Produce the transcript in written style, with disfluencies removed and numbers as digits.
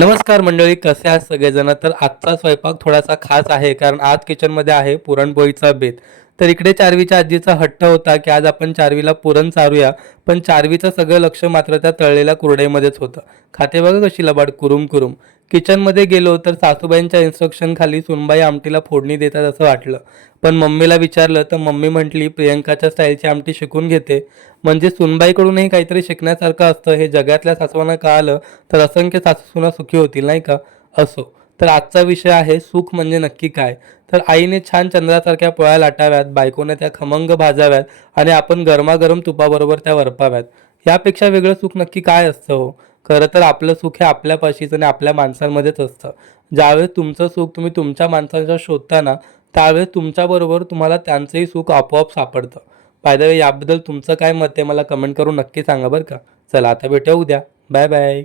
नमस्कार मंडळी, कसे आहात सगळेजण? तर आजचा स्वयंपाक थोडासा खास आहे, कारण आज किचनमध्ये आहे पुरणपोळीचा बेत. तर इकडे चार्वीच्या आजीचा हट्ट होता की आज आपण चार्वीला पुरण चारूया, पण चार्वीचं सगळं लक्ष मात्र त्या तळलेल्या कुरडईमध्येच होतं. खाते बघा कशी लबाड कुरुम कुरुम. किचनमध्ये गेलो तर सासूबाईंच्या इन्स्ट्रक्शन खाली सुनबाई आमटीला फोडणी देतात असं वाटलं, पण मम्मीला विचारलं तर मम्मी म्हटली प्रियंकाच्या स्टाईलची आमटी शिकून घेते. म्हणजे सुनबाईकडूनही काहीतरी शिकण्यासारखं असतं हे जगातल्या सासवांना कळालं तर असंख्य सासूसुना सुखी होतील, नाही का? असो, तर आजचा विषय आहे सुख म्हणजे नक्की काय. तर आईने छान चंद्रासारख्या पोळ्या लाटाव्यात, बायकोने त्या खमंग भाजाव्यात आणि आपण गरमागरम तुपाबरोबर त्या वरपाव्यात. यापेक्षा वेगळं सुख नक्की काय असतं हो? खरं तर आपलं सुख हे आपल्यापाशीच आणि आपल्या माणसांमध्येच असतं. ज्यावेळेस तुमचं सुख तुम्ही तुमच्या माणसांच्या शोधता ना, त्यावेळेस तुमच्याबरोबर तुम्हाला त्यांचंही सुख आपोआप सापडतं. बाय द वे, याबद्दल तुमचं काय मत आहे मला कमेंट करून नक्की सांगा बरं का. चला आता भेटूया उद्या. Bye bye.